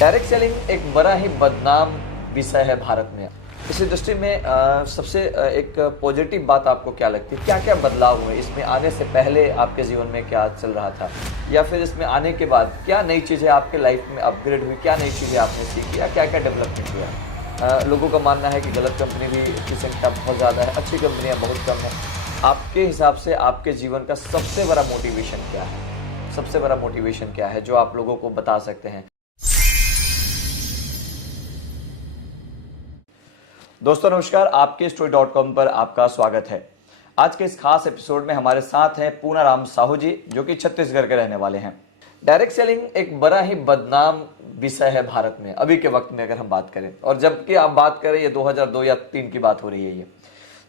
Direct selling एक बड़ा ही बदनाम विषय है भारत में। इस इंडस्ट्री में सबसे एक पॉजिटिव बात आपको क्या लगती है? क्या क्या बदलाव हुए इसमें आने से पहले? आपके जीवन में क्या चल रहा था, या फिर इसमें आने के बाद क्या नई चीज़ें आपके लाइफ में अपग्रेड हुई? क्या नई चीज़ें आपने सीखी या क्या क्या डेवलपमेंट हुआ? लोगों का मानना है कि गलत कंपनी भी की संख्या बहुत ज़्यादा है, अच्छी कंपनियाँ बहुत कम है। आपके हिसाब से आपके जीवन का सबसे बड़ा मोटिवेशन क्या है? सबसे बड़ा मोटिवेशन क्या है जो आप लोगों को बता सकते हैं? दोस्तों नमस्कार, आपके story.com पर आपका स्वागत है। आज के इस खास एपिसोड में हमारे साथ हैं पूनाराम साहू जी, जो कि छत्तीसगढ़ के रहने वाले हैं। डायरेक्ट सेलिंग एक बड़ा ही बदनाम विषय है भारत में अभी के वक्त में, अगर हम बात करें, और जबकि आप बात करें ये 2002 या 3 की बात हो रही है ये,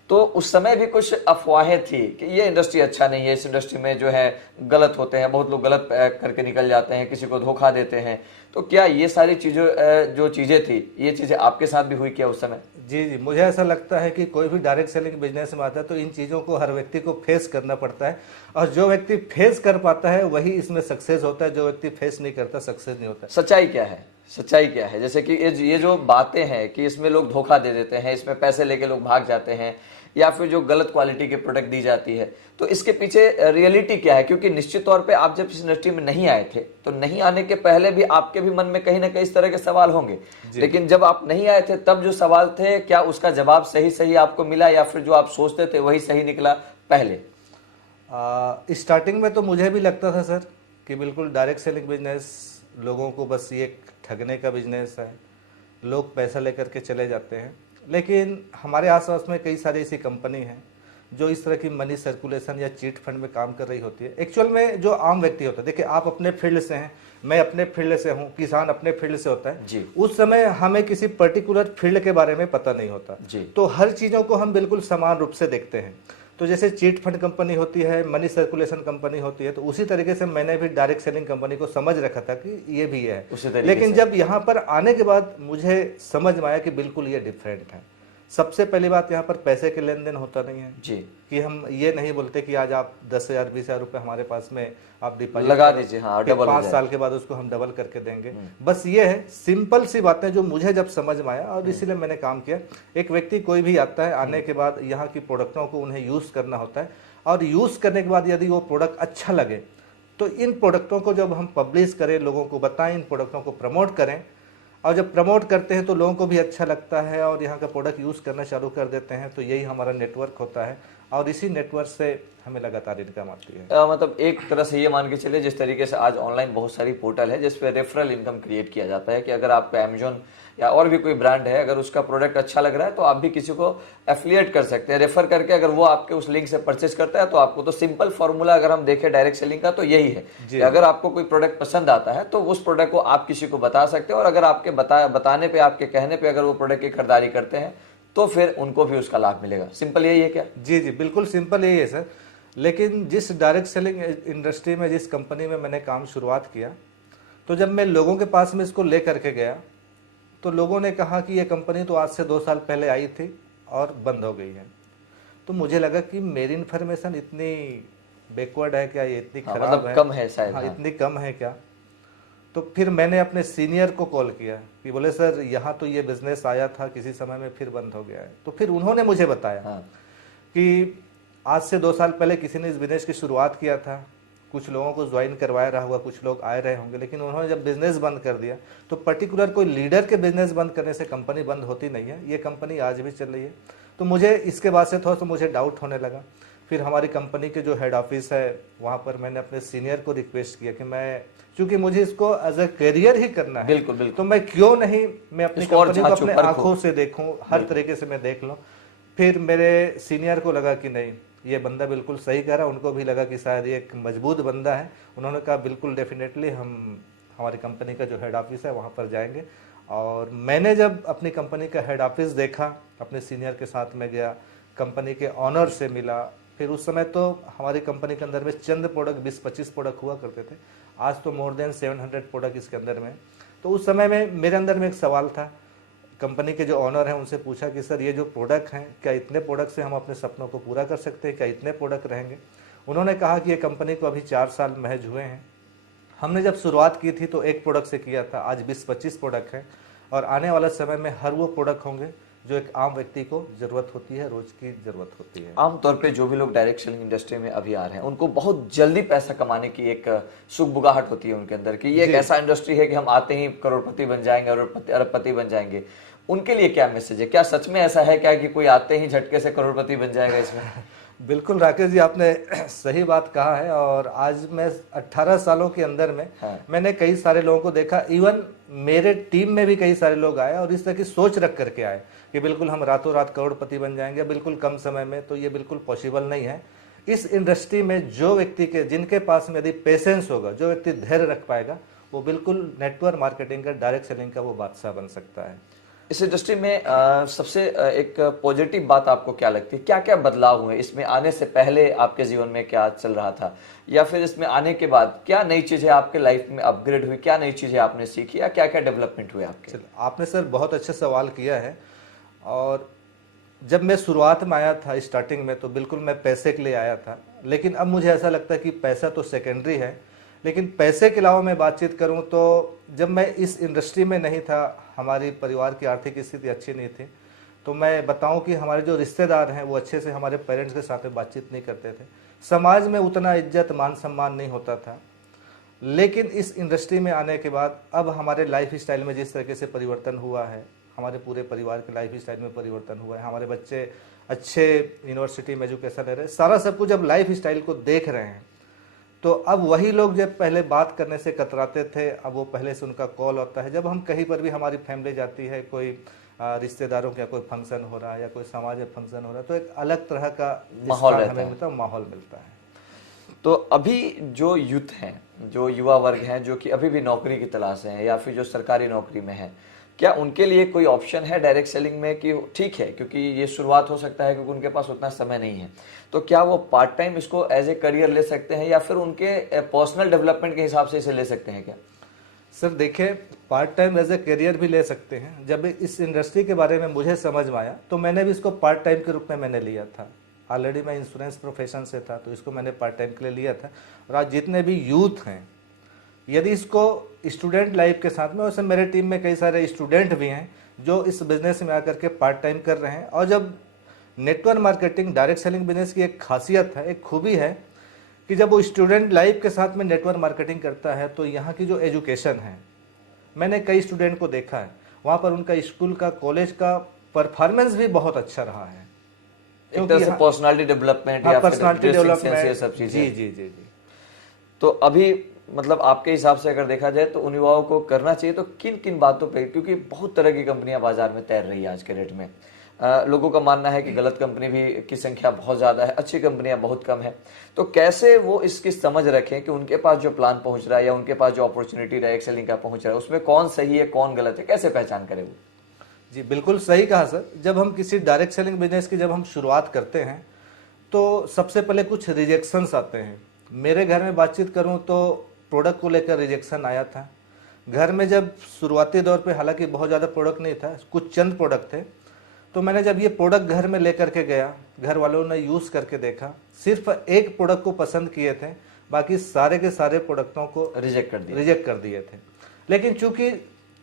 तो उस समय भी कुछ अफवाहें थी कि ये इंडस्ट्री अच्छा नहीं है, इस इंडस्ट्री में जो है गलत होते हैं, बहुत लोग गलत करके निकल जाते हैं, किसी को धोखा देते हैं। तो क्या ये सारी चीज़ों जो चीज़ें थी, ये चीज़ें आपके साथ भी हुई क्या उस समय? जी, मुझे ऐसा लगता है कि कोई भी डायरेक्ट सेलिंग बिजनेस में आता है तो इन चीज़ों को हर व्यक्ति को फेस करना पड़ता है, और जो व्यक्ति फेस कर पाता है वही इसमें सक्सेस होता है, जो व्यक्ति फेस नहीं करता सक्सेस नहीं होता। सच्चाई क्या है? सच्चाई क्या है? जैसे कि ये जो बातें हैं कि इसमें लोग धोखा दे देते हैं, इसमें पैसे लेके लोग भाग जाते हैं, या फिर जो गलत क्वालिटी के प्रोडक्ट दी जाती है, तो इसके पीछे रियलिटी क्या है? क्योंकि निश्चित तौर पे आप जब इस इंडस्ट्री में नहीं आए थे, तो नहीं आने के पहले भी आपके भी मन में कहीं ना कहीं इस तरह के सवाल होंगे, लेकिन जब आप नहीं आए थे तब जो सवाल थे, क्या उसका जवाब सही आपको मिला, या फिर जो आप सोचते थे वही सही निकला पहले? स्टार्टिंग में तो मुझे भी लगता था सर कि बिल्कुल डायरेक्ट सेलिंग बिजनेस लोगों को बस ये ठगने का बिजनेस है, लोग पैसा लेकर के चले जाते हैं। लेकिन हमारे आसपास में कई सारी ऐसी कंपनी हैं जो इस तरह की मनी सर्कुलेशन या चीट फंड में काम कर रही होती है। एक्चुअल में जो आम व्यक्ति होता है, देखिए आप अपने फील्ड से हैं, मैं अपने फील्ड से हूँ, किसान अपने फील्ड से होता है जी। उस समय हमें किसी पर्टिकुलर फील्ड के बारे में पता नहीं होता जी। तो हर चीज़ों को हम बिल्कुल समान रूप से देखते हैं। तो जैसे चीट फंड कंपनी होती है, मनी सर्कुलेशन कंपनी होती है, तो उसी तरीके से मैंने भी डायरेक्ट सेलिंग कंपनी को समझ रखा था कि ये भी है। लेकिन जब यहाँ पर आने के बाद मुझे समझ में आया कि बिल्कुल ये डिफरेंट है। सबसे पहली बात, यहाँ पर पैसे के लेन देन होता नहीं है जी, कि हम ये नहीं बोलते कि आज आप 10,000 20,000 रुपये हमारे पास में आप डिपॉजिट लगा दीजिए, हाँ, डबल 5 साल के बाद उसको हम डबल करके देंगे। बस ये है, सिंपल सी बातें जो मुझे जब समझ में आया, और इसीलिए मैंने काम किया। एक व्यक्ति कोई भी आता है, आने के बाद यहाँ की प्रोडक्टों को उन्हें यूज़ करना होता है, और यूज़ करने के बाद यदि वो प्रोडक्ट अच्छा लगे तो इन प्रोडक्टों को जब हम पब्लिश करें, लोगों को बताएं, इन प्रोडक्टों को प्रमोट करें, और जब प्रमोट करते हैं तो लोगों को भी अच्छा लगता है और यहाँ का प्रोडक्ट यूज़ करना चालू कर देते हैं, तो यही हमारा नेटवर्क होता है, और इसी नेटवर्क से हमें लगातार इनकम आती है। मतलब एक तरह से ये मान के चलिए, जिस तरीके से आज ऑनलाइन बहुत सारी पोर्टल है जिस पे रेफरल इनकम क्रिएट किया जाता है कि अगर आपका अमेजोन या और भी कोई ब्रांड है, अगर उसका प्रोडक्ट अच्छा लग रहा है तो आप भी किसी को एफिलिएट कर सकते हैं, रेफर करके। अगर वो आपके उस लिंक से परचेज करता है तो आपको, तो सिंपल फॉर्मूला अगर हम देखें डायरेक्ट सेलिंग का तो यही है कि अगर आपको कोई प्रोडक्ट पसंद आता है तो उस प्रोडक्ट को आप किसी को बता सकते हो, और अगर आपके बताने पे, आपके कहने पे अगर वो प्रोडक्ट की खरीदारी करते हैं तो फिर उनको भी उसका लाभ मिलेगा। सिंपल यही है क्या? जी, बिल्कुल सिंपल यही है सर। लेकिन जिस डायरेक्ट सेलिंग इंडस्ट्री में, जिस कंपनी में मैंने काम शुरुआत किया, तो जब मैं लोगों के पास में इसको ले करके गया तो लोगों ने कहा कि ये कंपनी तो आज से 2 साल पहले आई थी और बंद हो गई है। तो मुझे लगा कि मेरी इन्फॉर्मेशन इतनी बैकवर्ड है क्या, ये इतनी खराब मतलब है, कम है शायद। हाँ, इतनी कम है क्या? तो फिर मैंने अपने सीनियर को कॉल किया कि बोले सर यहाँ तो ये बिजनेस आया था किसी समय में, फिर बंद हो गया है। तो फिर उन्होंने मुझे बताया कि आज से 2 साल पहले किसी ने इस बिजनेस की शुरुआत किया था, कुछ लोगों को ज्वाइन करवाया रहा होगा, कुछ लोग आए रहे होंगे, लेकिन उन्होंने जब बिजनेस बंद कर दिया तो पर्टिकुलर कोई लीडर के बिजनेस बंद करने से कंपनी बंद होती नहीं है, ये कंपनी आज भी चल रही है। तो मुझे इसके बाद से थोड़ा सा मुझे डाउट होने लगा। फिर हमारी कंपनी के जो हेड ऑफिस है वहाँ पर मैंने अपने सीनियर को रिक्वेस्ट किया कि मैं, चूंकि मुझे इसको एज ए करियर ही करना है, बिल्कुल, तो मैं क्यों नहीं मैं अपनी कंपनी को अपने आंखों से देखूं, हर तरीके से मैं देख लूं। फिर मेरे सीनियर को लगा कि नहीं, ये बंदा बिल्कुल सही कह रहा है, उनको भी लगा कि शायद ये एक मजबूत बंदा है। उन्होंने कहा बिल्कुल डेफिनेटली हम हमारी कंपनी का जो हेड ऑफिस है वहाँ पर जाएंगे। और मैंने जब अपनी कंपनी का हेड ऑफिस देखा, अपने सीनियर के साथ में गया, कंपनी के ऑनर से मिला। फिर उस समय तो हमारी कंपनी के अंदर में चंद प्रोडक्ट, 20-25 प्रोडक्ट हुआ करते थे, आज तो मोर देन 700 प्रोडक्ट इसके अंदर में। तो उस समय में मेरे अंदर में एक सवाल था, कंपनी के जो ऑनर हैं उनसे पूछा कि सर ये जो प्रोडक्ट हैं, क्या इतने प्रोडक्ट से हम अपने सपनों को पूरा कर सकते हैं, क्या इतने प्रोडक्ट रहेंगे? उन्होंने कहा कि ये कंपनी को अभी 4 साल महज हुए हैं हमने जब शुरुआत की थी तो एक प्रोडक्ट से किया था, आज 20-25 प्रोडक्ट हैं और आने वाले समय में हर वो प्रोडक्ट होंगे जो एक आम व्यक्ति को जरूरत होती है, रोज की जरूरत होती है। आमतौर पे जो भी लोग डायरेक्ट सेलिंग इंडस्ट्री में अभी आ रहे हैं उनको बहुत जल्दी पैसा कमाने की एक सुगबुगाहट होती है उनके अंदर कि ये एक ऐसा इंडस्ट्री है कि हम आते ही करोड़पति बन जाएंगे, अरबपति बन जाएंगे। उनके लिए क्या मैसेज है? क्या सच में ऐसा है क्या कि कोई आते ही झटके से करोड़पति बन जाएगा इसमें? बिल्कुल राकेश जी, आपने सही बात कहा है। और आज मैं 18 सालों के अंदर में मैंने कई सारे लोगों को देखा, इवन मेरे टीम में भी कई सारे लोग आए और इस तरह की सोच रख करके आए कि बिल्कुल हम रातों रात करोड़पति बन जाएंगे बिल्कुल कम समय में। तो ये बिल्कुल पॉसिबल नहीं है। इस इंडस्ट्री में जो व्यक्ति के जिनके पास में यदि पेशेंस होगा, जो व्यक्ति धैर्य रख पाएगा, वो बिल्कुल नेटवर्क मार्केटिंग का, डायरेक्ट सेलिंग का वो बादशाह बन सकता है। इस इंडस्ट्री में सबसे एक पॉजिटिव बात आपको क्या लगती है? क्या क्या बदलाव हुए इसमें आने से पहले? आपके जीवन में क्या चल रहा था, या फिर इसमें आने के बाद क्या नई चीजें आपके लाइफ में अपग्रेड हुई? क्या नई चीजें आपने सीखी या क्या क्या डेवलपमेंट हुए आपके? आपने सर बहुत अच्छा सवाल किया है। और जब मैं शुरुआत में आया था स्टार्टिंग में तो बिल्कुल मैं पैसे के लिए आया था, लेकिन अब मुझे ऐसा लगता है कि पैसा तो सेकेंडरी है। लेकिन पैसे के अलावा मैं बातचीत करूं तो जब मैं इस इंडस्ट्री में नहीं था, हमारी परिवार की आर्थिक स्थिति अच्छी नहीं थी, तो मैं बताऊं कि हमारे जो रिश्तेदार हैं वो अच्छे से हमारे पेरेंट्स के साथ में बातचीत नहीं करते थे। समाज में उतना इज्जत मान सम्मान नहीं होता था। लेकिन इस इंडस्ट्री में आने के बाद अब हमारे लाइफ स्टाइल में जिस तरीके से परिवर्तन हुआ है, हमारे पूरे परिवार के लाइफ स्टाइल में परिवर्तन हुआ है, हमारे बच्चे अच्छे यूनिवर्सिटी में एजुकेशन ले रहे हैं, सारा सब कुछ जब लाइफ स्टाइल को देख रहे हैं, तो अब वही लोग जब पहले बात करने से कतराते थे, अब वो पहले से उनका कॉल होता है। जब हम कहीं पर भी, हमारी फैमिली जाती है, कोई रिश्तेदारों का कोई फंक्शन हो रहा है या कोई समाज में फंक्शन हो रहा है, तो एक अलग तरह का माहौल हमें मिलता है, माहौल मिलता है। तो अभी जो यूथ हैं, जो युवा वर्ग हैं, जो कि अभी भी नौकरी की तलाश है या फिर जो सरकारी नौकरी में है, क्या उनके लिए कोई ऑप्शन है डायरेक्ट सेलिंग में? कि ठीक है, क्योंकि ये शुरुआत हो सकता है क्योंकि उनके पास उतना समय नहीं है, तो क्या वो पार्ट टाइम इसको एज ए करियर ले सकते हैं या फिर उनके पर्सनल डेवलपमेंट के हिसाब से इसे ले सकते हैं क्या? सर देखिए, part time as a career भी ले सकते हैं। जब इस इंडस्ट्री के बारे में मुझे समझ में आया तो मैंने भी इसको पार्ट टाइम के रूप में मैंने लिया था। ऑलरेडी मैं इंश्योरेंस प्रोफेशन से था तो इसको मैंने पार्ट टाइम के लिए लिया था। और आज जितने भी यूथ हैं, यदि इसको स्टूडेंट लाइफ के साथ में, वैसे मेरे टीम में कई सारे स्टूडेंट भी हैं जो इस बिजनेस में आकर के पार्ट टाइम कर रहे हैं। और जब network marketing, direct selling business की एक खासियत है, एक खूबी है कि जब वो स्टूडेंट लाइफ के साथ में नेटवर्क मार्केटिंग करता है तो यहाँ की जो एजुकेशन है, मैंने कई स्टूडेंट को देखा है, वहाँ पर उनका स्कूल का, कॉलेज का परफॉर्मेंस भी बहुत अच्छा रहा है। क्योंकि पर्सनालिटी डेवलपमेंट या पर्सनालिटी डेवलपमेंट, सब चीजें। जी जी जी जी। तो अभी मतलब आपके हिसाब से अगर देखा जाए तो उन युवाओं को करना चाहिए तो किन किन बातों पे? क्योंकि बहुत तरह की कंपनियां बाजार में तैर रही है आज के रेट में। लोगों का मानना है कि गलत कंपनी भी की संख्या बहुत ज़्यादा है, अच्छी कंपनियां बहुत कम है। तो कैसे वो इसकी समझ रखें कि उनके पास जो प्लान पहुंच रहा है या उनके पास जो अपॉर्चुनिटी डायरेक्ट सेलिंग का पहुंच रहा है उसमें कौन सही है, कौन गलत है, कैसे पहचान करें वो? जी बिल्कुल सही कहा सर। जब हम किसी डायरेक्ट सेलिंग बिजनेस की जब हम शुरुआत करते हैं तो सबसे पहले कुछ रिजेक्शंस आते हैं। मेरे घर में बातचीत करूं तो प्रोडक्ट को लेकर रिजेक्शन आया था। घर में जब शुरुआती दौर पे, हालांकि बहुत ज़्यादा प्रोडक्ट नहीं था, कुछ चंद प्रोडक्ट थे, तो मैंने जब ये प्रोडक्ट घर में लेकर के गया, घर वालों ने यूज़ करके देखा, सिर्फ एक प्रोडक्ट को पसंद किए थे, बाकी सारे के सारे प्रोडक्टों को रिजेक्ट कर दिए थे। लेकिन चूंकि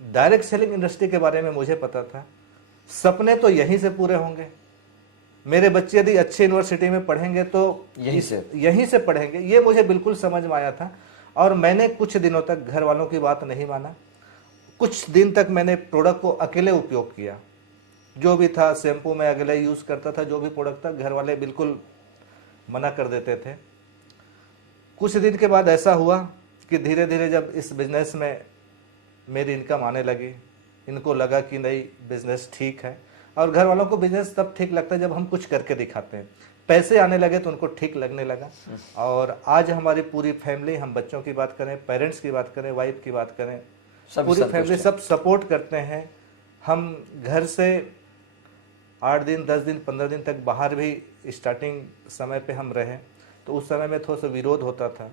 डायरेक्ट सेलिंग इंडस्ट्री के बारे में मुझे पता था, सपने तो यहीं से पूरे होंगे। मेरे बच्चे यदि अच्छे यूनिवर्सिटी में पढ़ेंगे तो यहीं से पढ़ेंगे, ये मुझे बिल्कुल समझ में आया था। और मैंने कुछ दिनों तक घर वालों की बात नहीं माना। कुछ दिन तक मैंने प्रोडक्ट को अकेले उपयोग किया। जो भी था, शैम्पू में अकेले यूज़ करता था, जो भी प्रोडक्ट था घर वाले बिल्कुल मना कर देते थे। कुछ दिन के बाद ऐसा हुआ कि धीरे धीरे जब इस बिज़नेस में मेरी इनकम आने लगी, इनको लगा कि नहीं बिज़नेस ठीक है। और घर वालों को बिज़नेस तब ठीक लगता है जब हम कुछ करके दिखाते हैं। पैसे आने लगे तो उनको ठीक लगने लगा। और आज हमारी पूरी फैमिली, हम बच्चों की बात करें, पेरेंट्स की बात करें, वाइफ की बात करें, पूरी फैमिली सब सपोर्ट करते हैं। हम घर से 8 दिन, 10 दिन, 15 दिन तक बाहर भी स्टार्टिंग समय पे हम रहे तो उस समय में थोड़ा सा विरोध होता था।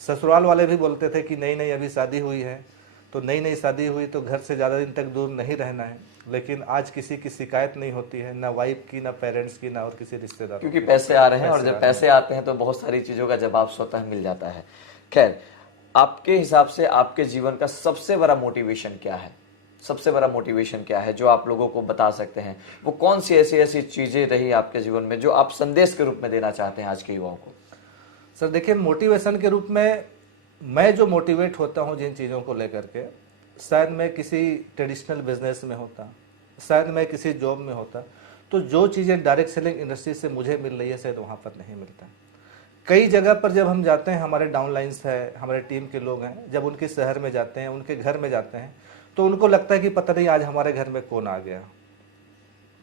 ससुराल वाले भी बोलते थे कि नहीं नहीं अभी शादी हुई है, तो नई शादी हुई तो घर से ज़्यादा दिन तक दूर नहीं रहना है। लेकिन आज किसी की शिकायत नहीं होती है, ना वाइफ की, ना पेरेंट्स की, ना और किसी रिश्तेदार, क्योंकि पैसे आ रहे हैं। और जब पैसे आते हैं तो बहुत सारी चीज़ों का जवाब स्वतः मिल जाता है। खैर, आपके हिसाब से आपके जीवन का सबसे बड़ा मोटिवेशन क्या है? सबसे बड़ा मोटिवेशन क्या है जो आप लोगों को बता सकते हैं? वो कौन सी ऐसी ऐसी चीजें रही आपके जीवन में जो आप संदेश के रूप में देना चाहते हैं आज के युवाओं को? सर देखिए, मोटिवेशन के रूप में मैं जो मोटिवेट होता हूँ जिन चीज़ों को लेकर के, शायद मैं किसी ट्रेडिशनल बिजनेस में होता, शायद मैं किसी जॉब में होता, तो जो चीज़ें डायरेक्ट सेलिंग इंडस्ट्री से मुझे मिल रही है शायद वहाँ पर नहीं मिलता। कई जगह पर जब हम जाते हैं, हमारे डाउनलाइंस है, हमारे टीम के लोग हैं, जब उनके शहर में जाते हैं, उनके घर में जाते हैं, तो उनको लगता है कि पता नहीं आज हमारे घर में कौन आ गया।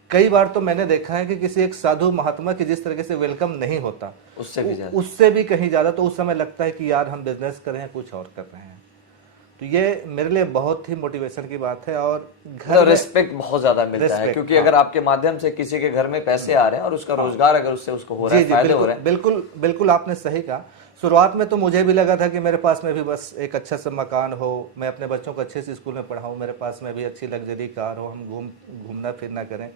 कई बार तो मैंने देखा है कि किसी एक साधु महात्मा की जिस तरीके से वेलकम नहीं होता, उससे भी कहीं ज़्यादा, तो उस समय लगता है कि यार हम बिजनेस कर रहे हैं, कुछ और कर रहे हैं। तो ये मेरे लिए बहुत ही मोटिवेशन की बात है। और घर रिस्पेक्ट बहुत ज्यादा मिलता है, क्योंकि अगर आपके माध्यम से किसी के घर में पैसे आ रहे हैं और उसका रोजगार अगर उससे उसको हो रहा है, फायदे हो रहे हैं। बिल्कुल बिल्कुल आपने सही कहा। शुरुआत में तो मुझे भी लगा था कि मेरे पास में भी बस एक अच्छा सा मकान हो, मैं अपने बच्चों को अच्छे से स्कूल में पढ़ाऊँ, मेरे पास में भी अच्छी लग्जरी कार हो, हम घूमना फिरना करें।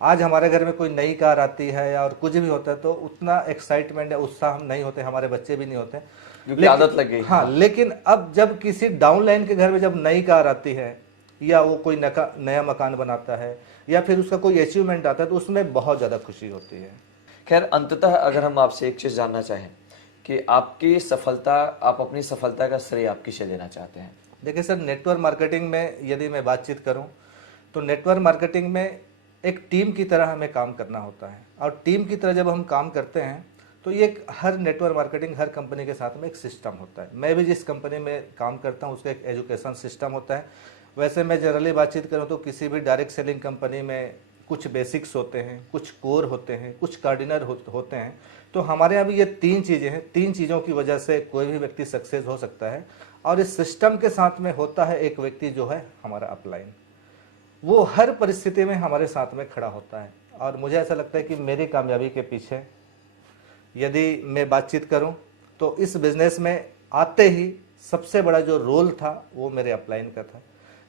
आज हमारे घर में कोई नई कार आती है और कुछ भी होता है तो उतना एक्साइटमेंट या उत्साह हम नहीं होते, हमारे बच्चे भी नहीं होते, क्योंकि आदत लग गई। हाँ, लेकिन अब जब किसी डाउनलाइन के घर में जब नई कार आती है या वो कोई नया मकान बनाता है या फिर उसका कोई अचीवमेंट आता है तो उसमें बहुत ज़्यादा खुशी होती है। खैर, अंततः अगर हम आपसे एक चीज़ जानना चाहें कि आपकी सफलता, आप अपनी सफलता का श्रेय आप किसे देना चाहते हैं? देखिए सर, नेटवर्क मार्केटिंग में यदि मैं बातचीत करूं तो नेटवर्क मार्केटिंग में एक टीम की तरह हमें काम करना होता है। और टीम की तरह जब हम काम करते हैं तो ये हर नेटवर्क मार्केटिंग हर कंपनी के साथ में एक सिस्टम होता है। मैं भी जिस कंपनी में काम करता हूँ उसका एक एजुकेशन सिस्टम होता है। वैसे मैं जनरली बातचीत करूँ तो किसी भी डायरेक्ट सेलिंग कंपनी में कुछ बेसिक्स होते हैं, कुछ कोर होते हैं, कुछ कार्डिनल होते हैं। तो हमारे यहाँ भी ये 3 चीज़ें हैं। 3 चीज़ों की वजह से कोई भी व्यक्ति सक्सेस हो सकता है। और इस सिस्टम के साथ में होता है एक व्यक्ति जो है हमारा अपलाइन, वो हर परिस्थिति में हमारे साथ में खड़ा होता है। और मुझे ऐसा लगता है कि मेरी कामयाबी के पीछे यदि मैं बातचीत करूं तो इस बिज़नेस में आते ही सबसे बड़ा जो रोल था वो मेरे अपलाइन का था।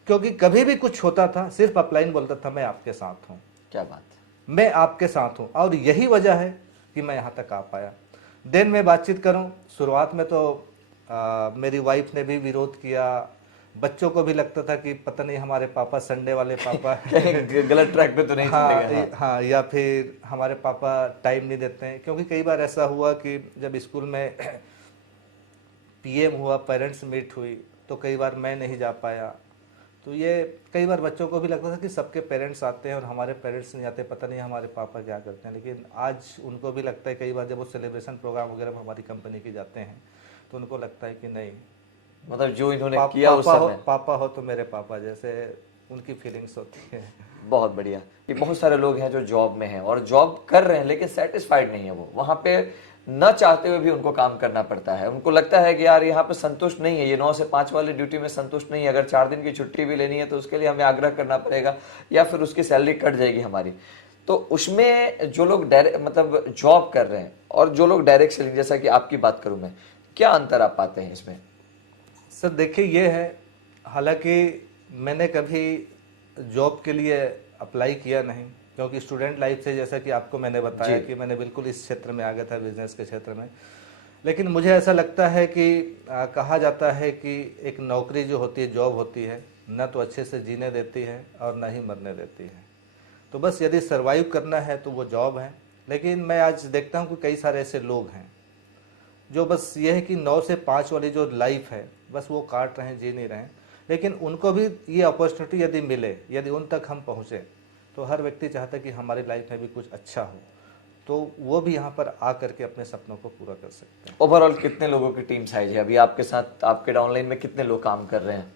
क्योंकि कभी भी कुछ होता था सिर्फ अपलाइन बोलता था मैं आपके साथ हूँ। क्या बात है, मैं आपके साथ हूँ। और यही वजह है कि मैं यहाँ तक आ पाया। देन मैं बातचीत करूँ, शुरुआत में तो मेरी वाइफ ने भी विरोध किया, बच्चों को भी लगता था कि पता नहीं हमारे पापा संडे वाले पापा गलत ट्रैक पे तो नहीं चलेंगे। हाँ, या फिर हमारे पापा टाइम नहीं देते हैं। क्योंकि कई बार ऐसा हुआ कि जब स्कूल में पीएम हुआ, पेरेंट्स मीट हुई, तो कई बार मैं नहीं जा पाया। तो ये कई बार बच्चों को भी लगता था कि सबके पेरेंट्स आते हैं और हमारे पेरेंट्स नहीं आते, पता नहीं हमारे पापा क्या करते हैं। लेकिन आज उनको भी लगता है, कई बार जब वो सेलिब्रेशन प्रोग्राम वगैरह हमारी कंपनी की जाते हैं तो उनको लगता है कि नहीं, मतलब जो इन्होंने किया उस समय, पापा हो तो मेरे पापा जैसे, उनकी फीलिंग्स होती है। बहुत बढ़िया। ये बहुत सारे लोग हैं जो जॉब में हैं और जॉब कर रहे हैं लेकिन सेटिस्फाइड नहीं है, वो वहां पे न चाहते हुए भी उनको काम करना पड़ता है। उनको लगता है कि यार यहाँ पे संतुष्ट नहीं है, ये 9 से 5 वाली ड्यूटी में संतुष्ट नहीं है, अगर 4 दिन की छुट्टी भी लेनी है तो उसके लिए हमें आग्रह करना पड़ेगा या फिर उसकी सैलरी कट जाएगी हमारी। तो उसमें जो लोग मतलब जॉब कर रहे हैं और जो लोग डायरेक्ट सेलिंग, जैसा कि आपकी बात करूं मैं, क्या अंतर आप पाते हैं इसमें? सर देखिए, ये है, हालांकि मैंने कभी जॉब के लिए अप्लाई किया नहीं, क्योंकि स्टूडेंट लाइफ से, जैसा कि आपको मैंने बताया कि मैंने बिल्कुल इस क्षेत्र में आ गया था, बिजनेस के क्षेत्र में। लेकिन मुझे ऐसा लगता है कि कहा जाता है कि एक नौकरी जो होती है, जॉब होती है, न तो अच्छे से जीने देती है और न ही मरने देती है। तो बस यदि सर्वाइव करना है तो वो जॉब है। लेकिन मैं आज देखता हूँ कि कई सारे ऐसे लोग हैं जो बस ये है कि 9 से 5 वाली जो लाइफ है बस वो काट रहे हैं, जी नहीं रहे हैं। लेकिन उनको भी ये अपॉर्चुनिटी यदि मिले, यदि उन तक हम पहुँचे, तो हर व्यक्ति चाहता है कि हमारी लाइफ में भी कुछ अच्छा हो, तो वो भी यहाँ पर आ करके अपने सपनों को पूरा कर सकते हैं। ओवरऑल कितने लोगों की टीम साइज है अभी आपके साथ? आपके डाउनलाइन में कितने लोग काम कर रहे हैं?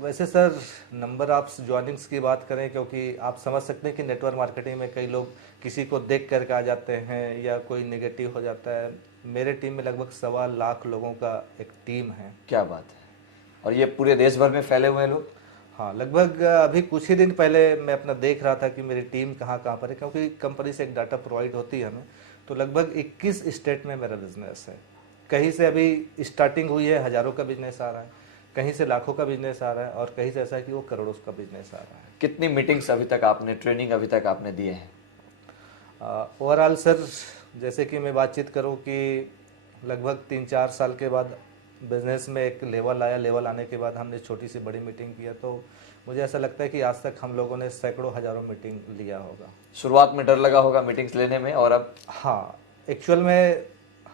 वैसे सर, नंबर आप ज्वाइनिंग्स की बात करें, क्योंकि आप समझ सकते हैं कि नेटवर्क मार्केटिंग में कई लोग किसी को देख करके आ जाते हैं या कोई नेगेटिव हो जाता है। मेरे टीम में लगभग 1.25 लाख लोगों का एक टीम है। क्या बात है! और ये पूरे देश भर में फैले हुए हैं लोग? हाँ, लगभग अभी कुछ ही दिन पहले मैं अपना देख रहा था कि मेरी टीम कहाँ कहाँ पर है, क्योंकि कंपनी से एक डाटा प्रोवाइड होती है हमें। तो लगभग 21 स्टेट में मेरा बिजनेस है। कहीं से अभी स्टार्टिंग हुई है, हज़ारों का बिजनेस आ रहा है, कहीं से लाखों का बिजनेस आ रहा है, और कहीं से ऐसा है कि वो करोड़ों का बिजनेस आ रहा है। कितनी मीटिंग्स अभी तक आपने, ट्रेनिंग अभी तक आपने दिए हैं? ओवरऑल सर, जैसे कि मैं बातचीत करूं कि लगभग 3-4 साल के बाद बिजनेस में एक लेवल आया, लेवल आने के बाद हमने छोटी सी बड़ी मीटिंग किया। तो मुझे ऐसा लगता है कि आज तक हम लोगों ने सैकड़ों हज़ारों मीटिंग लिया होगा। शुरुआत में डर लगा होगा मीटिंग्स लेने में, और अब? हाँ, एक्चुअल में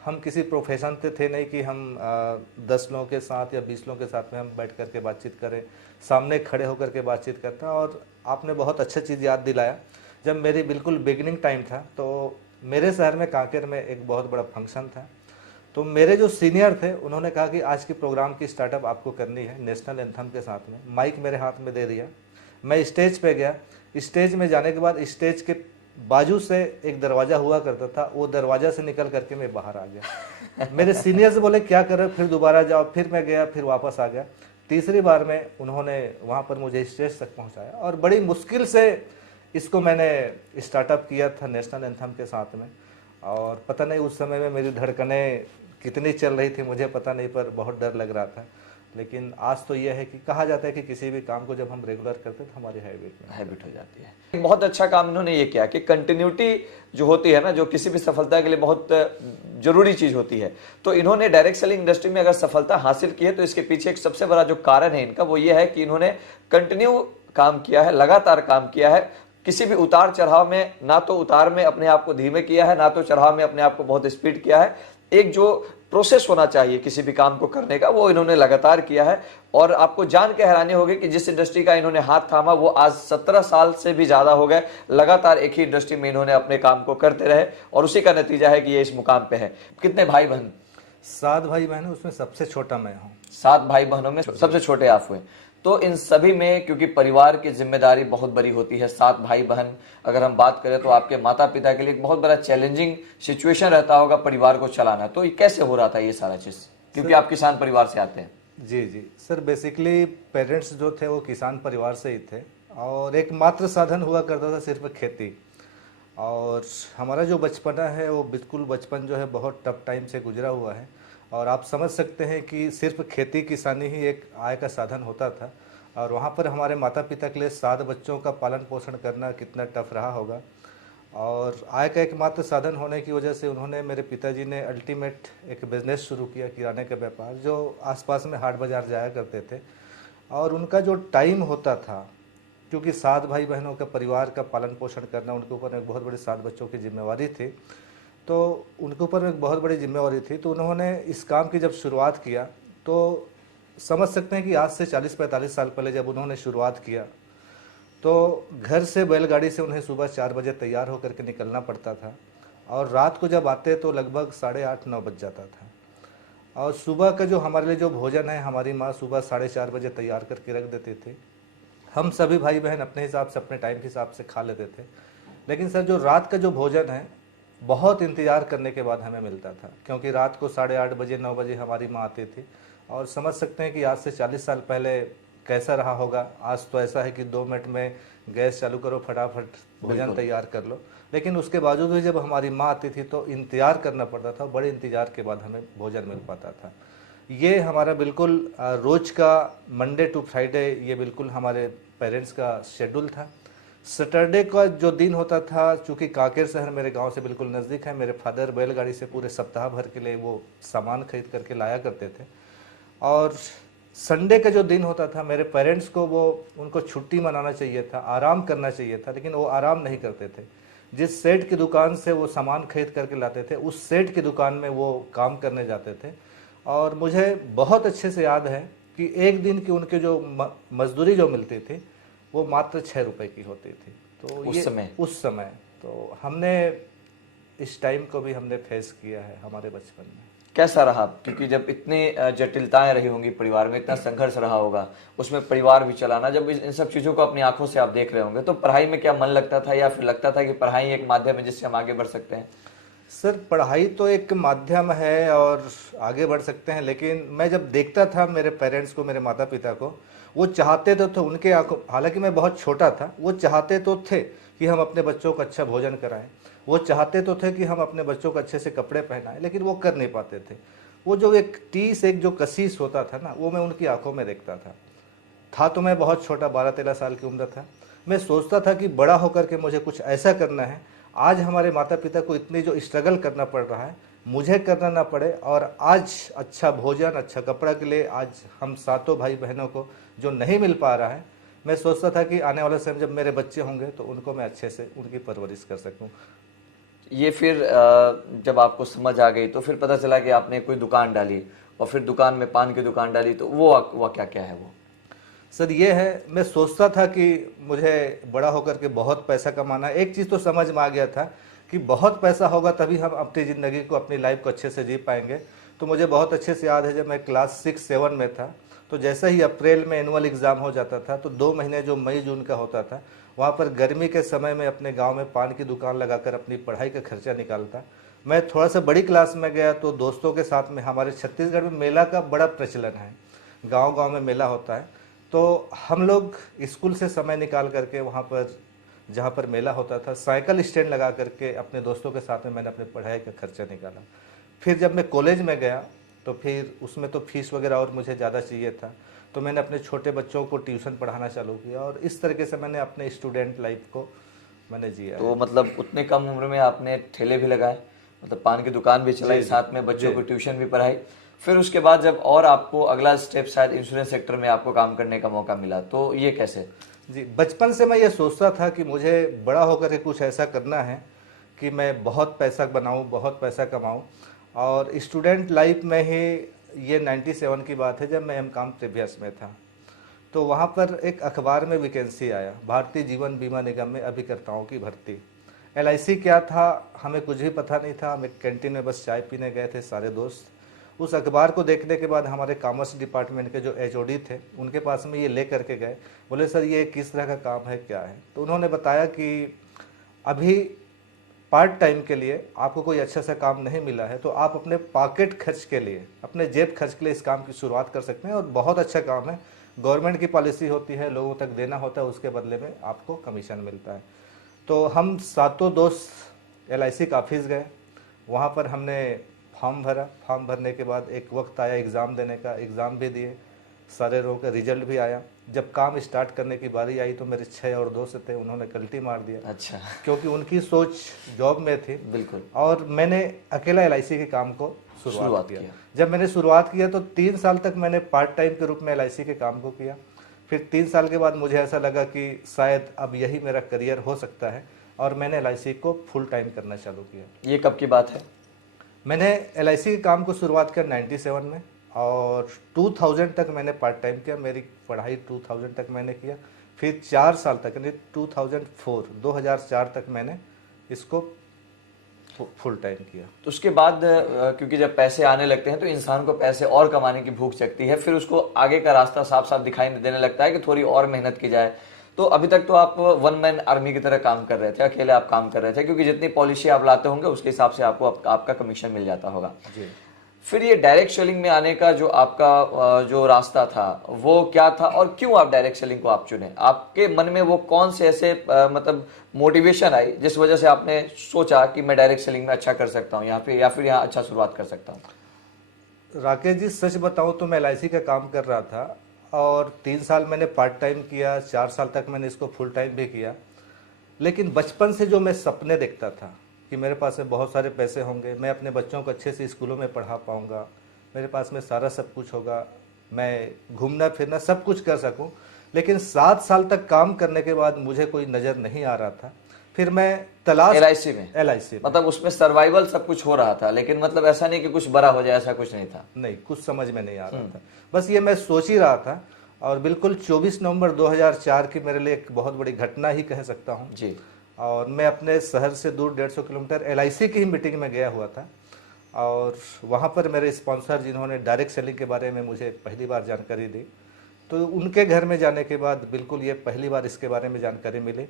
हम किसी प्रोफेशन से थे नहीं कि हम 10 लोगों के साथ या 20 लोगों के साथ में हम बैठ करके बातचीत करें, सामने खड़े होकर के बातचीत करता। और आपने बहुत अच्छा चीज़ याद दिलाया, जब मेरी बिल्कुल बिगिनिंग टाइम था तो मेरे शहर में कांकेर में एक बहुत बड़ा फंक्शन था। तो मेरे जो सीनियर थे उन्होंने कहा कि आज की प्रोग्राम की स्टार्टअप आपको करनी है नेशनल एंथम के साथ में। माइक मेरे हाथ में दे दिया, मैं स्टेज पे गया। स्टेज में जाने के बाद स्टेज के बाजू से एक दरवाज़ा हुआ करता था, वो दरवाज़ा से निकल करके मैं बाहर आ गया। मेरे सीनियर्स बोले क्या कर रहे हो, फिर दोबारा जाओ। फिर मैं गया, फिर वापस आ गया। तीसरी बार में उन्होंने वहाँ पर मुझे स्टेज तक पहुँचाया और बड़ी मुश्किल से इसको मैंने स्टार्टअप किया था नेशनल एंथम के साथ में। और पता नहीं उस समय में मेरी धड़कनें कितनी चल रही थी मुझे पता नहीं, पर बहुत डर लग रहा था। लेकिन आज तो यह है कि कहा जाता है कि किसी भी काम को जब हम रेगुलर करते हैं तो हमारी हैबिट हो जाती है। एक बहुत अच्छा काम इन्होंने ये किया कि कंटिन्यूटी जो होती है ना, जो किसी भी सफलता के लिए बहुत जरूरी चीज होती है, तो इन्होंने डायरेक्ट सेलिंग इंडस्ट्री में अगर सफलता हासिल की है तो इसके पीछे एक सबसे बड़ा जो कारण है इनका, वो ये है कि इन्होंने कंटिन्यू काम किया है, लगातार काम किया है। किसी भी उतार चढ़ाव में, ना तो उतार में अपने आप को धीमे किया है, ना तो चढ़ाव में अपने आप को बहुत स्पीड किया है। एक जो प्रोसेस होना चाहिए किसी भी काम को करने का, वो इन्होंने लगातार किया है। और आपको जान के हैरानी होगी कि जिस इंडस्ट्री का इन्होंने हाथ थामा वो आज 17 साल से भी ज्यादा हो गए, लगातार एक ही इंडस्ट्री में इन्होंने अपने काम को करते रहे, और उसी का नतीजा है कि ये इस मुकाम पे है। कितने भाई बहन? 7 भाई बहन, उसमें सबसे छोटा मैं हूँ। 7 भाई बहनों में सबसे छोटे आप हुए। तो इन सभी में, क्योंकि परिवार की जिम्मेदारी बहुत बड़ी होती है, 7 भाई बहन अगर हम बात करें तो आपके माता पिता के लिए एक बहुत बड़ा चैलेंजिंग सिचुएशन रहता होगा परिवार को चलाना। तो ये कैसे हो रहा था ये सारा चीज, क्योंकि आप किसान परिवार से आते हैं? जी जी सर, बेसिकली पेरेंट्स जो थे वो किसान परिवार से ही थे, और एकमात्र साधन हुआ करता था सिर्फ खेती। और हमारा जो बचपना है वो बिल्कुल बचपन जो है बहुत टफ टाइम से गुजरा हुआ है। और आप समझ सकते हैं कि सिर्फ खेती किसानी ही एक आय का साधन होता था। और वहाँ पर हमारे माता पिता के लिए 7 बच्चों का पालन पोषण करना कितना टफ रहा होगा। और आय का एकमात्र साधन होने की वजह से उन्होंने, मेरे पिताजी ने अल्टीमेट एक बिज़नेस शुरू किया, किराने का व्यापार, जो आसपास में हाट बाज़ार जाया करते थे। और उनका जो टाइम होता था, क्योंकि 7 भाई बहनों का परिवार का पालन पोषण करना उनके ऊपर एक बहुत बड़ी 7 बच्चों की जिम्मेवारी थी, तो उनके ऊपर एक बहुत बड़ी जिम्मेवारी थी। तो उन्होंने इस काम की जब शुरुआत किया, तो समझ सकते हैं कि आज से 40-45 साल पहले जब उन्होंने शुरुआत किया तो घर से बैलगाड़ी से उन्हें सुबह 4 बजे तैयार होकर के निकलना पड़ता था, और रात को जब आते तो लगभग 8:30-9 बज जाता था। और सुबह का जो हमारे लिए जो भोजन है, हमारी माँ सुबह 4:30 बजे तैयार करके रख देती थी। हम सभी भाई बहन अपने हिसाब से, अपने टाइम के हिसाब से खा लेते थे। लेकिन सर, जो रात का जो भोजन है बहुत इंतज़ार करने के बाद हमें मिलता था, क्योंकि रात को 8:30 बजे 9 बजे हमारी माँ आती थी। और समझ सकते हैं कि आज से 40 साल पहले कैसा रहा होगा। आज तो ऐसा है कि 2 मिनट में गैस चालू करो, फटाफट भोजन तैयार कर लो। लेकिन उसके बावजूद भी जब हमारी माँ आती थी तो इंतज़ार करना पड़ता था, बड़े इंतज़ार के बाद हमें भोजन मिल पाता था। ये हमारा बिल्कुल रोज़ का मंडे टू फ्राइडे ये बिल्कुल हमारे पेरेंट्स का शेड्यूल था। सैटरडे का जो दिन होता था, चूँकि कांकेर शहर मेरे गांव से बिल्कुल नज़दीक है, मेरे फादर बैलगाड़ी से पूरे सप्ताह भर के लिए वो सामान खरीद करके लाया करते थे। और संडे का जो दिन होता था, मेरे पेरेंट्स को उनको छुट्टी मनाना चाहिए था, आराम करना चाहिए था, लेकिन वो आराम नहीं करते थे। जिस सेठ की दुकान से वो सामान खरीद करके लाते थे, उस सेठ की दुकान में वो काम करने जाते थे। और मुझे बहुत अच्छे से याद है कि एक दिन की उनकी जो मजदूरी जो मिलती थी वो मात्र 6 रुपए की होती थी। तो उस समय तो हमने इस टाइम को भी हमने फेस किया है हमारे बचपन में। कैसा रहा? क्योंकि जब इतनी जटिलताएं रही होंगी परिवार में, इतना संघर्ष रहा होगा, उसमें परिवार भी चलाना, जब इन सब चीज़ों को अपनी आंखों से आप देख रहे होंगे, तो पढ़ाई में क्या मन लगता था, या फिर लगता था कि पढ़ाई एक माध्यम है जिससे हम आगे बढ़ सकते हैं? सर, पढ़ाई तो एक माध्यम है और आगे बढ़ सकते हैं, लेकिन मैं जब देखता था मेरे पेरेंट्स को, मेरे माता पिता को, वो चाहते तो उनके आंखों, हालांकि मैं बहुत छोटा था, वो चाहते तो थे कि हम अपने बच्चों को अच्छा भोजन कराएं, वो चाहते तो थे कि हम अपने बच्चों को अच्छे से कपड़े पहनाएं, लेकिन वो कर नहीं पाते थे। वो जो एक टीस, एक जो कशिश होता था ना, वो मैं उनकी आंखों में देखता था। तो मैं बहुत छोटा, 12-13 साल की उम्र था। मैं सोचता था कि बड़ा होकर के मुझे कुछ ऐसा करना है। आज हमारे माता पिता को इतनी जो स्ट्रगल करना पड़ रहा है, मुझे करना ना पड़े, और आज अच्छा भोजन अच्छा कपड़ा के लिए आज हम सातों भाई बहनों को जो नहीं मिल पा रहा है, मैं सोचता था कि आने वाले समय जब मेरे बच्चे होंगे तो उनको मैं अच्छे से उनकी परवरिश कर सकूं। ये फिर जब आपको समझ आ गई तो फिर पता चला कि आपने कोई दुकान डाली और फिर दुकान में पान की दुकान डाली, तो वो क्या क्या है वो? सर ये है, मैं सोचता था कि मुझे बड़ा होकर के बहुत पैसा कमाना है। एक चीज़ तो समझ में आ गया था कि बहुत पैसा होगा तभी हम अपनी ज़िंदगी को, अपनी लाइफ को अच्छे से जी पाएंगे। तो मुझे बहुत अच्छे से याद है, जब मैं क्लास 6-7 में था, तो जैसे ही अप्रैल में एनुअल एग्ज़ाम हो जाता था, तो 2 महीने जो मई जून का होता था, वहाँ पर गर्मी के समय में अपने गाँव में पान की दुकान लगाकर अपनी पढ़ाई का खर्चा निकालता। मैं थोड़ा सा बड़ी क्लास में गया तो दोस्तों के साथ में, हमारे छत्तीसगढ़ में मेला का बड़ा प्रचलन है, गांव-गांव में मेला होता है, तो हम लोग स्कूल से समय निकाल करके वहाँ पर, जहाँ पर मेला होता था, साइकिल स्टैंड लगा करके अपने दोस्तों के साथ में मैंने अपने पढ़ाई का खर्चा निकाला। फिर जब मैं कॉलेज में गया तो फिर उसमें तो फीस वगैरह और मुझे ज़्यादा चाहिए था, तो मैंने अपने छोटे बच्चों को ट्यूशन पढ़ाना चालू किया, और इस तरीके से मैंने अपने स्टूडेंट लाइफ को मैंने जिया। तो मतलब उतने कम उम्र में आपने ठेले भी लगाए, मतलब पान की दुकान भी चलाई, साथ में बच्चों को ट्यूशन भी पढ़ाई। फिर उसके बाद जब और आपको अगला स्टेप शायद इंश्योरेंस सेक्टर में आपको काम करने का मौका मिला, तो ये कैसे? जी, बचपन से मैं ये सोचता था कि मुझे बड़ा होकर के कुछ ऐसा करना है कि मैं बहुत पैसा बनाऊं, बहुत पैसा कमाऊं। और स्टूडेंट लाइफ में ही, ये 97 की बात है, जब मैं एमकॉम प्रीवियस में था, तो वहाँ पर एक अखबार में वैकेंसी आया, भारतीय जीवन बीमा निगम में अभिकर्ताओं की भर्ती। LIC क्या था हमें कुछ भी पता नहीं था, हम एक कैंटीन में बस चाय पीने गए थे सारे दोस्त। उस अखबार को देखने के बाद हमारे कॉमर्स डिपार्टमेंट के जो HOD थे, उनके पास में ये ले करके गए, बोले सर ये किस तरह का काम है, क्या है? तो उन्होंने बताया कि अभी पार्ट टाइम के लिए आपको कोई अच्छा सा काम नहीं मिला है, तो आप अपने पॉकेट खर्च के लिए, अपने जेब खर्च के लिए इस काम की शुरुआत कर सकते हैं, और बहुत अच्छा काम है। गवर्नमेंट की पॉलिसी होती है, लोगों तक देना होता है, उसके बदले में आपको कमीशन मिलता है। तो हम सातों दोस्त LIC का ऑफिस गए, वहाँ पर हमने फॉर्म भरा। फॉर्म भरने के बाद एक वक्त आया एग्ज़ाम देने का, एग्ज़ाम भी दिए, सारे रों का रिजल्ट भी आया। जब काम स्टार्ट करने की बारी आई तो मेरे 6 और दोस्त थे, उन्होंने गलती मार दिया। अच्छा। क्योंकि उनकी सोच जॉब में थी। बिल्कुल। और मैंने अकेला LIC के काम को शुरुआत किया। जब मैंने शुरुआत किया तो 3 साल तक मैंने पार्ट टाइम के रूप में LIC के काम को किया। फिर 3 साल के बाद मुझे ऐसा लगा कि शायद अब यही मेरा करियर हो सकता है, और मैंने LIC को फुल टाइम करना चालू किया। ये कब की बात है? मैंने LIC के काम को शुरुआत किया 97 में, और 2000 तक मैंने पार्ट टाइम किया। मेरी पढ़ाई 2000 तक मैंने किया। फिर 4 साल तक, यानी 2004 तक मैंने इसको फुल टाइम किया। तो उसके बाद क्योंकि जब पैसे आने लगते हैं तो इंसान को पैसे और कमाने की भूख जगती है, फिर उसको आगे का रास्ता साफ साफ दिखाई देने लगता है कि थोड़ी और मेहनत की जाए। तो अभी तक तो आप वन मैन आर्मी की तरह काम कर रहे थे, अकेले आप काम कर रहे थे, क्योंकि जितनी पॉलिसी आप लाते होंगे उसके हिसाब से आपको आपका कमीशन मिल जाता होगा जी। फिर ये डायरेक्ट सेलिंग में आने का जो आपका जो रास्ता था वो क्या था, और क्यों आप डायरेक्ट सेलिंग को आप चुने? आपके मन में वो कौन से ऐसे मतलब मोटिवेशन आई जिस वजह से आपने सोचा कि मैं डायरेक्ट सेलिंग में अच्छा कर सकता हूँ यहाँ पे, या फिर यहाँ अच्छा शुरुआत कर सकता हूँ? राकेश जी, सच बताऊं तो मैं LIC का काम कर रहा था, और 3 साल मैंने पार्ट टाइम किया, 4 साल तक मैंने इसको फुल टाइम भी किया। लेकिन बचपन से जो मैं सपने देखता था कि मेरे पास में बहुत सारे पैसे होंगे, मैं अपने बच्चों को अच्छे से स्कूलों में पढ़ा पाऊंगा, मेरे पास में सारा सब कुछ होगा, मैं घूमना फिरना सब कुछ कर सकूं। लेकिन 7 साल तक काम करने के बाद मुझे कोई नज़र नहीं आ रहा था। फिर मैं तलाश LIC में मतलब उसमें सर्वाइवल सब कुछ हो रहा था, लेकिन मतलब ऐसा नहीं कि कुछ बड़ा हो जाए, ऐसा कुछ नहीं था। नहीं, कुछ समझ में नहीं आ रहा था, बस ये मैं सोच ही रहा था। और बिल्कुल 24 नवंबर 2004 की मेरे लिए एक बहुत बड़ी घटना ही कह सकता हूँ जी। और मैं अपने शहर से दूर 150 किलोमीटर LIC की ही मीटिंग में गया हुआ था, और वहाँ पर मेरे स्पॉन्सर जिन्होंने डायरेक्ट सेलिंग के बारे में मुझे पहली बार जानकारी दी, तो उनके घर में जाने के बाद बिल्कुल ये पहली बार इसके बारे में जानकारी मिली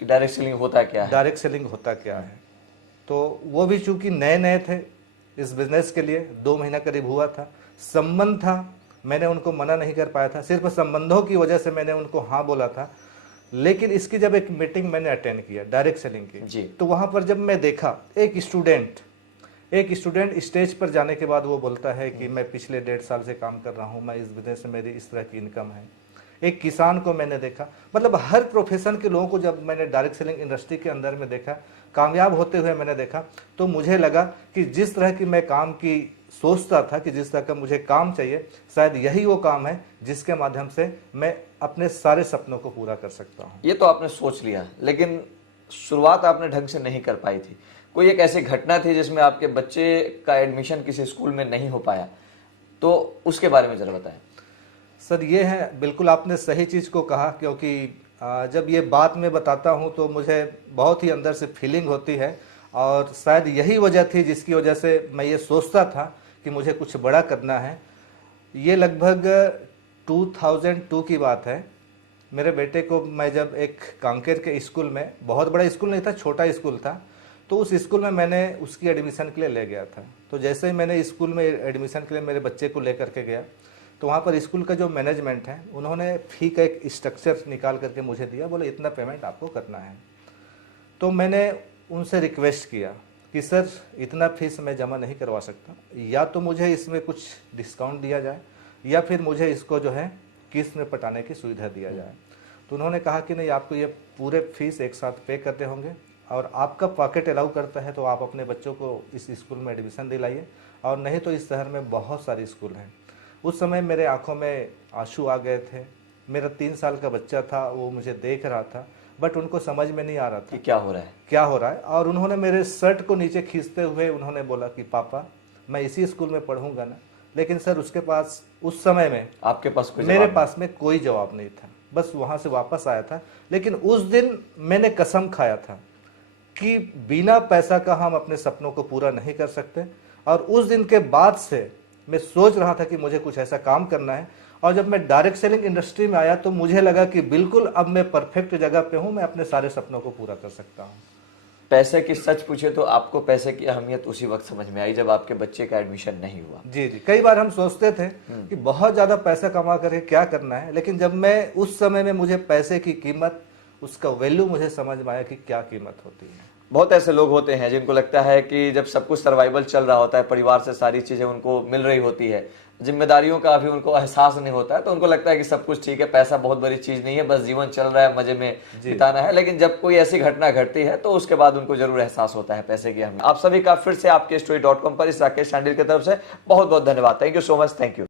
कि डायरेक्ट सेलिंग होता क्या है। डायरेक्ट सेलिंग होता क्या है। तो वो भी चूंकि नए नए थे इस बिजनेस के लिए, 2 महीना करीब हुआ था, संबंध था, मैंने उनको मना नहीं कर पाया था, सिर्फ संबंधों की वजह से मैंने उनको हाँ बोला था। लेकिन इसकी जब एक मीटिंग मैंने अटेंड किया डायरेक्ट सेलिंग की, तो वहाँ पर जब मैं देखा एक स्टूडेंट स्टेज पर जाने के बाद वो बोलता है कि मैं पिछले 1.5 साल से काम कर रहा हूँ, मैं इस बिजनेस में मेरी इस तरह की इनकम है। एक किसान को मैंने देखा, मतलब हर प्रोफेशन के लोगों को जब मैंने डायरेक्ट सेलिंग इंडस्ट्री के अंदर में देखा, कामयाब होते हुए मैंने देखा, तो मुझे लगा कि जिस तरह की मैं काम की सोचता था कि जिस तरह का मुझे काम चाहिए, शायद यही वो काम है जिसके माध्यम से मैं अपने सारे सपनों को पूरा कर सकता हूँ। ये तो आपने सोच लिया, लेकिन शुरुआत आपने ढंग से नहीं कर पाई थी। कोई एक ऐसी घटना थी जिसमें आपके बच्चे का एडमिशन किसी स्कूल में नहीं हो पाया, तो उसके बारे में जरा बताएं। सर ये है, बिल्कुल आपने सही चीज़ को कहा, क्योंकि जब ये बात मैं बताता हूँ तो मुझे बहुत ही अंदर से फीलिंग होती है, और शायद यही वजह थी जिसकी वजह से मैं ये सोचता था कि मुझे कुछ बड़ा करना है। ये लगभग 2002 की बात है। मेरे बेटे को मैं जब एक कांकेर के स्कूल में, बहुत बड़ा स्कूल नहीं था, छोटा स्कूल था, तो उस स्कूल में मैंने उसकी एडमिशन के लिए ले गया था। तो जैसे ही मैंने स्कूल में एडमिशन के लिए मेरे बच्चे को लेकर के गया, तो वहाँ पर स्कूल का जो मैनेजमेंट है उन्होंने फ़ी का एक स्ट्रक्चर निकाल करके मुझे दिया, बोले इतना पेमेंट आपको करना है। तो मैंने उनसे रिक्वेस्ट किया कि सर इतना फीस मैं जमा नहीं करवा सकता, या तो मुझे इसमें कुछ डिस्काउंट दिया जाए या फिर मुझे इसको जो है किस्त में पटाने की सुविधा दिया जाए। तो उन्होंने कहा कि नहीं, आपको ये पूरे फीस एक साथ पे करने होंगे, और आपका पॉकेट अलाउ करता है तो आप अपने बच्चों को इस स्कूल में एडमिशन दिलाइए, और नहीं तो इस शहर में बहुत सारे स्कूल हैं। उस समय मेरे आंखों में आंसू आ गए थे। मेरा 3 साल का बच्चा था, वो मुझे देख रहा था, बट उनको समझ में नहीं आ रहा था कि क्या हो रहा है। और उन्होंने मेरे शर्ट को नीचे खींचते हुए उन्होंने बोला कि पापा मैं इसी स्कूल में पढ़ूंगा ना। लेकिन सर उसके पास उस समय में, आपके पास कोई मेरे पास में कोई जवाब नहीं था, बस वहाँ से वापस आया था। लेकिन उस दिन मैंने कसम खाया था कि बिना पैसा का हम अपने सपनों को पूरा नहीं कर सकते। और उस दिन के बाद से मैं सोच रहा था कि मुझे कुछ ऐसा काम करना है, और जब मैं डायरेक्ट सेलिंग इंडस्ट्री में आया तो मुझे लगा कि बिल्कुल अब मैं परफेक्ट जगह पे हूँ, मैं अपने सारे सपनों को पूरा कर सकता हूँ। पैसे की सच पूछे तो आपको पैसे की अहमियत उसी वक्त समझ में आई जब आपके बच्चे का एडमिशन नहीं हुआ। जी जी, कई बार हम सोचते थे कि बहुत ज़्यादा पैसा कमा करके क्या करना है, लेकिन जब मैं उस समय में मुझे पैसे की कीमत, उसका वैल्यू मुझे समझ में आया कि क्या कीमत होती है। बहुत ऐसे लोग होते हैं जिनको लगता है कि जब सब कुछ सर्वाइवल चल रहा होता है, परिवार से सारी चीज़ें उनको मिल रही होती है, जिम्मेदारियों का अभी उनको एहसास नहीं होता है, तो उनको लगता है कि सब कुछ ठीक है, पैसा बहुत बड़ी चीज़ नहीं है, बस जीवन चल रहा है, मजे में बिताना है। लेकिन जब कोई ऐसी घटना घटती है तो उसके बाद उनको जरूर एहसास होता है पैसे की अहमियत। आप सभी का फिर से आपके story.com पर इस राकेश शांडिल की तरफ से बहुत बहुत धन्यवाद। Thank you so much. Thank you.